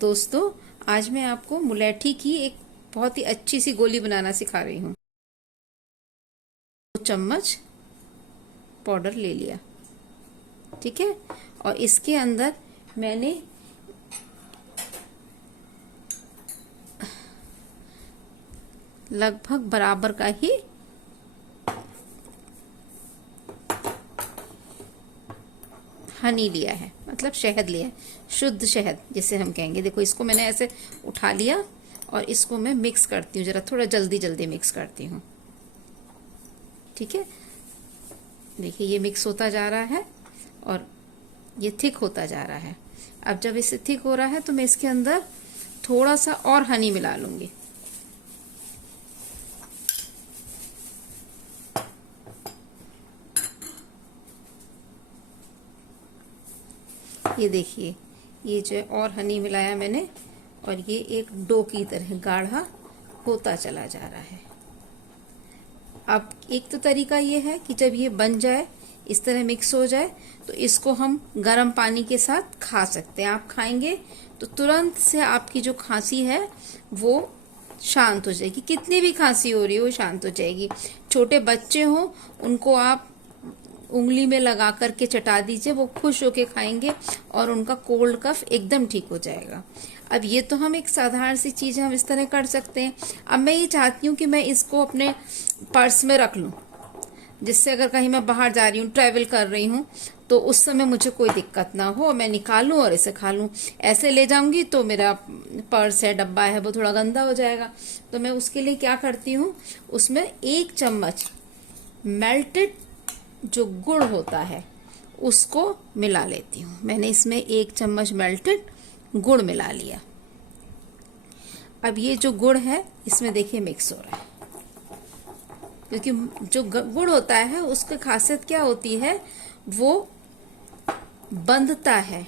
दोस्तों, आज मैं आपको मुलैठी की एक बहुत ही अच्छी सी गोली बनाना सिखा रही हूँ। 2 चम्मच पाउडर ले लिया, ठीक है। और इसके अंदर मैंने लगभग बराबर का ही हनी लिया है, मतलब शहद लिया है, शुद्ध शहद जिसे हम कहेंगे। देखो, इसको मैंने ऐसे उठा लिया और इसको मैं मिक्स करती हूँ, जरा थोड़ा जल्दी जल्दी मिक्स करती हूँ, ठीक है। देखिए, ये मिक्स होता जा रहा है और ये थिक होता जा रहा है। अब जब इसे थिक हो रहा है तो मैं इसके अंदर थोड़ा सा और हनी मिला लूंगी। ये देखिए, ये जो है और हनी मिलाया मैंने और ये एक डो की तरह गाढ़ा होता चला जा रहा है। अब एक तो तरीका ये है कि जब ये बन जाए, इस तरह मिक्स हो जाए, तो इसको हम गर्म पानी के साथ खा सकते हैं। आप खाएंगे तो तुरंत से आपकी जो खांसी है वो शांत हो जाएगी। कितनी भी खांसी हो रही हो, शांत हो जाएगी। छोटे बच्चे हो, उनको आप उंगली में लगा करके चटा दीजिए, वो खुश होके खाएंगे और उनका कोल्ड कफ एकदम ठीक हो जाएगा। अब ये तो हम एक साधारण सी चीज हम इस तरह कर सकते हैं। अब मैं ये चाहती हूँ कि मैं इसको अपने पर्स में रख लूँ, जिससे अगर कहीं मैं बाहर जा रही हूँ, ट्रैवल कर रही हूँ, तो उस समय मुझे कोई दिक्कत ना हो, मैं निकालूं और इसे खा लूं। ऐसे ले जाऊंगी तो मेरा पर्स है, डब्बा है, वो थोड़ा गंदा हो जाएगा। तो मैं उसके लिए क्या करती हूँ, उसमें 1 चम्मच मेल्टेड जो गुड़ होता है उसको मिला लेती हूँ। मैंने इसमें 1 चम्मच मेल्टेड गुड़ मिला लिया। अब ये जो गुड़ है इसमें देखिए मिक्स हो रहा है, क्योंकि जो गुड़ होता है उसकी खासियत क्या होती है, वो बंधता है,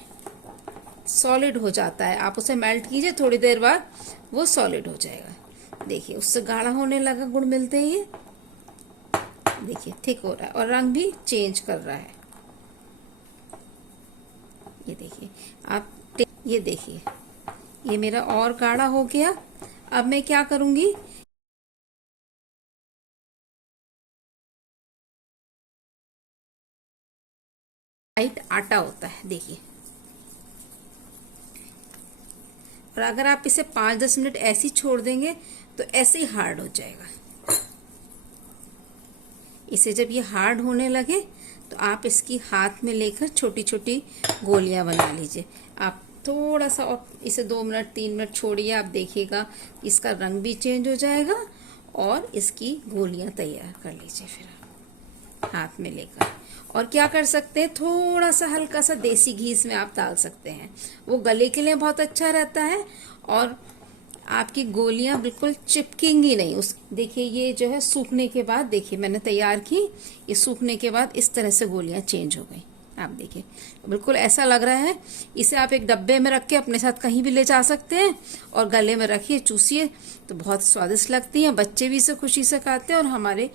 सॉलिड हो जाता है। आप उसे मेल्ट कीजिए, थोड़ी देर बाद वो सॉलिड हो जाएगा। देखिए, उससे गाढ़ा होने लगा गुड़ मिलते ही। देखिए, थिक हो रहा है और रंग भी चेंज कर रहा है। ये देखिए आप, ये देखिए, ये मेरा और गाढ़ा हो गया। अब मैं क्या करूंगी, वाइट आटा होता है, देखिए। और अगर आप इसे 5-10 मिनट ऐसे ही छोड़ देंगे तो ऐसे ही हार्ड हो जाएगा। इसे जब ये हार्ड होने लगे तो आप इसकी हाथ में लेकर छोटी छोटी गोलियां बना लीजिए। आप थोड़ा सा और इसे 2-3 मिनट छोड़िए, आप देखिएगा इसका रंग भी चेंज हो जाएगा और इसकी गोलियां तैयार कर लीजिए फिर हाथ में लेकर। और क्या कर सकते हैं, थोड़ा सा हल्का सा देसी घी इसमें आप डाल सकते हैं, वो गले के लिए बहुत अच्छा रहता है और आपकी गोलियां बिल्कुल चिपकेंगी नहीं। उस देखिए, ये जो है सूखने के बाद, देखिए मैंने तैयार की, ये सूखने के बाद इस तरह से गोलियां चेंज हो गई। आप देखिए, बिल्कुल ऐसा लग रहा है। इसे आप एक डब्बे में रख के अपने साथ कहीं भी ले जा सकते हैं और गले में रखिए, चूसिए, तो बहुत स्वादिष्ट लगती है। बच्चे भी इसे खुशी से खाते हैं और हमारे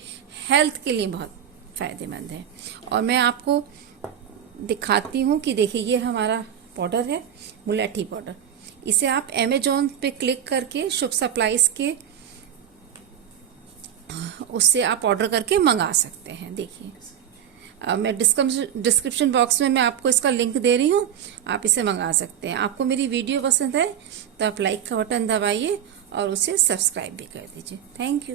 हेल्थ के लिए बहुत फायदेमंद है। और मैं आपको दिखाती हूँ कि देखिए, ये हमारा पाउडर है, मुलैठी पाउडर। इसे आप अमेजोन पे क्लिक करके शुभ सप्लाईज के उससे आप ऑर्डर करके मंगा सकते हैं। देखिए, मैं डिस्क्रिप्शन बॉक्स में मैं आपको इसका लिंक दे रही हूँ, आप इसे मंगा सकते हैं। आपको मेरी वीडियो पसंद है तो आप लाइक का बटन दबाइए और उसे सब्सक्राइब भी कर दीजिए। Thank you.